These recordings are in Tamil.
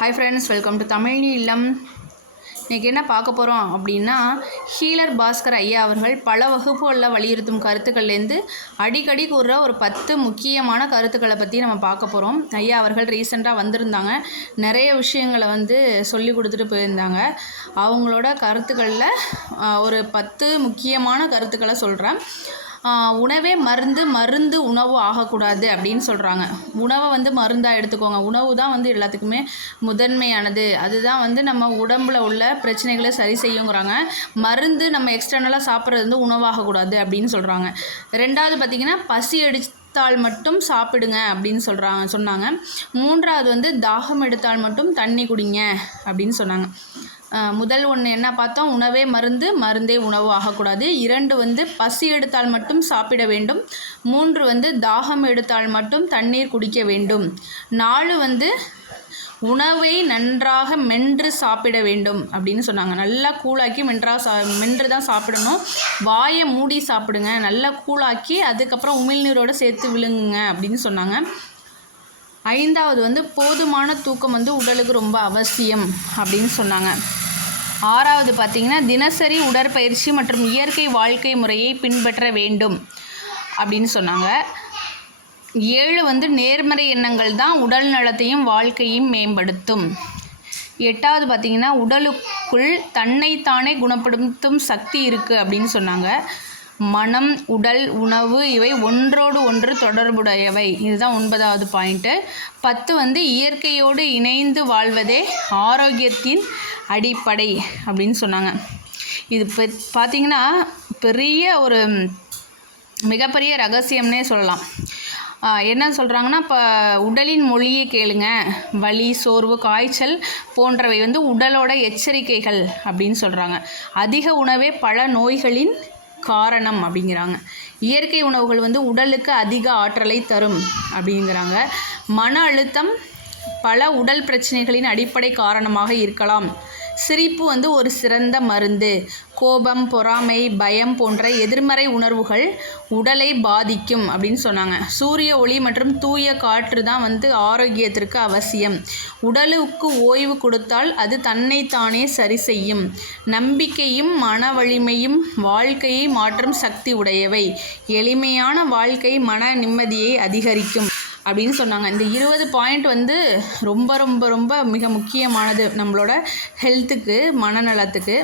Hi friends, welcome to Tamil இல்லம். இன்றைக்கி என்ன பார்க்க போகிறோம் அப்படின்னா, ஹீலர் பாஸ்கர் ஐயா அவர்கள் பல வகுப்புகளில் வலியுறுத்தும் கருத்துக்கள்லேருந்து அடிக்கடி கூறுற ஒரு 10 முக்கியமான கருத்துக்களை பற்றி நம்ம பார்க்க போகிறோம். ஐயா அவர்கள் ரீசெண்டாக வந்திருந்தாங்க, நிறைய விஷயங்களை சொல்லி கொடுத்துட்டு போயிருந்தாங்க. அவங்களோட கருத்துக்களில் ஒரு 10 முக்கியமான கருத்துக்களை சொல்கிறேன். உணவே மருந்து, மருந்து உணவு ஆகக்கூடாது அப்படின்னு சொல்கிறாங்க. உணவை மருந்தாக எடுத்துக்கோங்க. உணவு தான் எல்லாத்துக்குமே முதன்மையானது. அதுதான் நம்ம உடம்பில் உள்ள பிரச்சனைகளை சரி செய்யுங்கிறாங்க. மருந்து நம்ம எக்ஸ்டர்னலாக சாப்பிட்றது உணவாகக்கூடாது அப்படின்னு சொல்கிறாங்க. ரெண்டாவது பார்த்திங்கன்னா, பசி எடுத்தால் மட்டும் சாப்பிடுங்க அப்படின்னு சொன்னாங்க. மூன்றாவது தாகம் எடுத்தால் மட்டும் தண்ணி குடிங்க அப்படின்னு சொன்னாங்க. முதல் ஒன்று என்ன பார்த்தோம், உணவே மருந்து, மருந்தே உணவு ஆகக்கூடாது. 2 பசி எடுத்தால் மட்டும் சாப்பிட வேண்டும். 3 தாகம் எடுத்தால் மட்டும் தண்ணீர் குடிக்க வேண்டும். 4 உணவை நன்றாக மென்று சாப்பிட வேண்டும் அப்படின்னு சொன்னாங்க. நல்லா கூழாக்கி மென்று தான் சாப்பிடணும். வாயை மூடி சாப்பிடுங்க, நல்லா கூழாக்கி அதுக்கப்புறம் உமிழ்நீரோடு சேர்த்து விழுங்குங்க அப்படின்னு சொன்னாங்க. 5 போதுமான தூக்கம் உடலுக்கு ரொம்ப அவசியம் அப்படின்னு சொன்னாங்க. 6 பார்த்திங்கன்னா, தினசரி உடற்பயிற்சி மற்றும் இயற்கை வாழ்க்கை முறையை பின்பற்ற வேண்டும் அப்படின்னு சொன்னாங்க. 7 நேர்மறை எண்ணங்கள் தான் உடல் நலத்தையும் வாழ்க்கையும் மேம்படுத்தும். 8 பார்த்திங்கன்னா, உடலுக்குள் தன்னைத்தானே குணப்படுத்தும் சக்தி இருக்குது அப்படின்னு சொன்னாங்க. மனம், உடல், உணவு இவை ஒன்றோடு ஒன்று தொடர்புடையவை. இதுதான் 9வது பாயிண்ட்டு. 10 இயற்கையோடு இணைந்து வாழ்வதே ஆரோக்கியத்தின் அடிப்படை அப்படின்னு சொன்னாங்க. இது பார்த்திங்கன்னா பெரிய ஒரு மிகப்பெரிய ரகசியம்னே சொல்லலாம். என்ன சொல்கிறாங்கன்னா, இப்போ உடலின் மொழியை கேளுங்க. வலி, சோர்வு, காய்ச்சல் போன்றவை உடலோட எச்சரிக்கைகள் அப்படின்னு சொல்கிறாங்க. அதிக உணவே பல நோய்களின் காரணம் அப்படிங்கிறாங்க. இயற்கை உணவுகள் உடலுக்கு அதிக ஆற்றலை தரும் அப்படிங்கிறாங்க. மன அழுத்தம் பல உடல் பிரச்சனைகளின் அடிப்படை காரணமாக இருக்கலாம். சிரிப்பு ஒரு சிறந்த மருந்து. கோபம், பொறாமை, பயம் போன்ற எதிர்மறை உணர்வுகள் உடலை பாதிக்கும் அப்படின்னு சொன்னாங்க. சூரிய ஒளி மற்றும் தூய காற்று தான் ஆரோக்கியத்திற்கு அவசியம். உடலுக்கு ஓய்வு கொடுத்தால் அது தன்னைத்தானே சரி செய்யும். நம்பிக்கையும் மன வலிமையும் வாழ்க்கையை மாற்றும் சக்தி உடையவை. எளிமையான வாழ்க்கை மன நிம்மதியை அதிகரிக்கும் அப்படின்னு சொன்னாங்க. இந்த 20 பாயிண்ட் ரொம்ப ரொம்ப ரொம்ப மிக முக்கியமானது நம்மளோட ஹெல்த்துக்கு, மனநலத்துக்கு.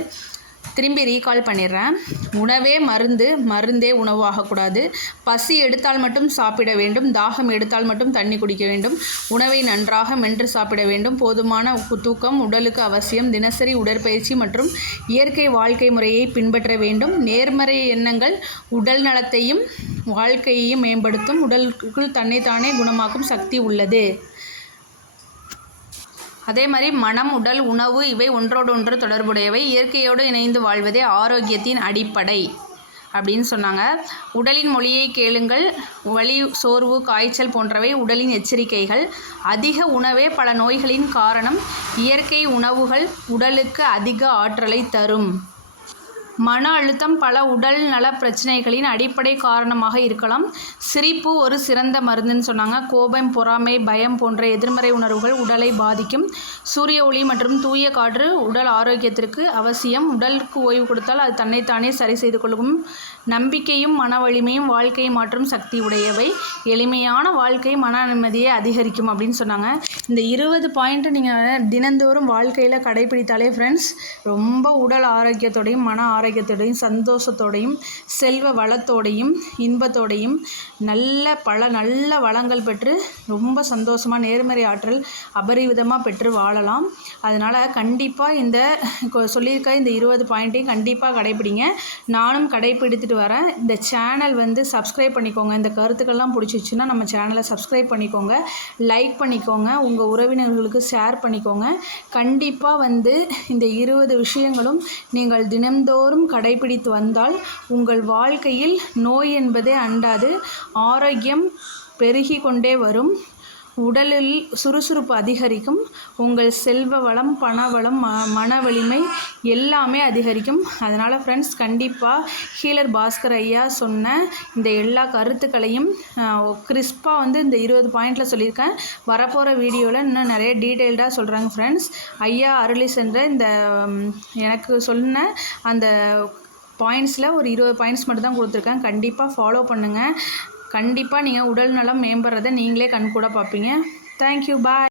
திரும்பி ரீகால் பண்ணிடுறேன். உணவே மருந்து, மருந்தே உணவு ஆகக்கூடாது. பசி எடுத்தால் மட்டும் சாப்பிட வேண்டும். தாகம் எடுத்தால் மட்டும் தண்ணி குடிக்க வேண்டும். உணவை நன்றாக மென்று சாப்பிட வேண்டும். போதுமான தூக்கம் உடலுக்கு அவசியம். தினசரி உடற்பயிற்சி மற்றும் இயற்கை வாழ்க்கை முறையை பின்பற்ற வேண்டும். நேர்மறை எண்ணங்கள் உடல் நலத்தையும் வாழ்க்கையையும் மேம்படுத்தும். உடலுக்குள் தன்னைத்தானே குணமாக்கும் சக்தி உள்ளது. அதே மாதிரி மனம், உடல், உணவு இவை ஒன்றோடொன்று தொடர்புடையவை. இயற்கையோடு இணைந்து வாழ்வதே ஆரோக்கியத்தின் அடிப்படை அப்படின்னு சொன்னாங்க. உடலின் மொழியை கேளுங்கள். வலி, சோர்வு, காய்ச்சல் போன்றவை உடலின் எச்சரிக்கைகள். அதிக உணவே பல நோய்களின் காரணம். இயற்கை உணவுகள் உடலுக்கு அதிக ஆற்றலை தரும். மன அழுத்தம் பல உடல் நல பிரச்சனைகளின் அடிப்படை காரணமாக இருக்கலாம். சிரிப்பு ஒரு சிறந்த மருந்துன்னு சொன்னாங்க. கோபம், பொறாமை, பயம் போன்ற எதிர்மறை உணர்வுகள் உடலை பாதிக்கும். சூரிய ஒளி மற்றும் தூய காற்று உடல் ஆரோக்கியத்திற்கு அவசியம். உடலுக்கு ஓய்வு கொடுத்தால் அது தன்னைத்தானே சரி செய்து கொள்ளும். நம்பிக்கையும் மன வலிமையும் வாழ்க்கையை மாற்றும் சக்தி உடையவை. எளிமையான வாழ்க்கை மன நிம்மதியை அதிகரிக்கும் அப்படின்னு சொன்னாங்க. இந்த 20 பாயிண்ட்டு நீங்கள் தினந்தோறும் வாழ்க்கையில் கடைபிடித்தாலே ஃப்ரெண்ட்ஸ், ரொம்ப உடல் ஆரோக்கியத்தோடையும் மன ஆரோக்கியத்தோடையும் சந்தோஷத்தோடையும் செல்வ வளத்தோடையும் இன்பத்தோடையும் நல்ல வளங்கள் பெற்று ரொம்ப சந்தோஷமாக நேர்மறை ஆற்றல் அபரிவிதமாக பெற்று வாழலாம். அதனால் கண்டிப்பாக இந்த சொல்லியிருக்க இந்த 20 பாயிண்ட்டையும் கண்டிப்பாக கடைபிடிங்க. நானும் கடைபிடித்துட்டு வரேன். இந்த சேனல் சப்ஸ்கிரைப் பண்ணிக்கோங்க. இந்த கருத்துக்கள்லாம் பிடிச்சிச்சுன்னா நம்ம சேனலை சப்ஸ்கிரைப் பண்ணிக்கோங்க, லைக் பண்ணிக்கோங்க, உங்கள் உறவினர்களுக்கு ஷேர் பண்ணிக்கோங்க. கண்டிப்பாக இந்த 20 விஷயங்களும் நீங்கள் தினந்தோறும் கடைபிடித்து வந்தால் உங்கள் வாழ்க்கையில் நோய் என்பதே அண்டாது. ஆரோக்கியம் பெருகி கொண்டே வரும். உடலில் சுறுசுறுப்பு அதிகரிக்கும், உங்கள் செல்வ வளம், பண வளம், மன வலிமை எல்லாமே அதிகரிக்கும். அதனால் ஃப்ரெண்ட்ஸ் கண்டிப்பாக ஹீலர் பாஸ்கர் ஐயா சொன்ன இந்த எல்லா கருத்துக்களையும் கிறிஸ்பாக வந்து இந்த 20 பாயிண்டில் சொல்லியிருக்கேன். வரப்போகிற வீடியோவில் இன்னும் நிறைய டீட்டெயில்டாக சொல்கிறாங்க ஃப்ரெண்ட்ஸ். ஐயா அருளி சென்ற இந்த எனக்கு சொன்ன அந்த பாயிண்ட்ஸில் ஒரு 20 பாயிண்ட்ஸ் மட்டும் தான் கொடுத்துருக்கேன். கண்டிப்பாக ஃபாலோ பண்ணுங்கள். கண்டிப்பாக நீங்கள் உடல் நலம் மேம்படுறதை நீங்களே கண்கூட பார்ப்பீங்க. தேங்க்யூ, பாய்.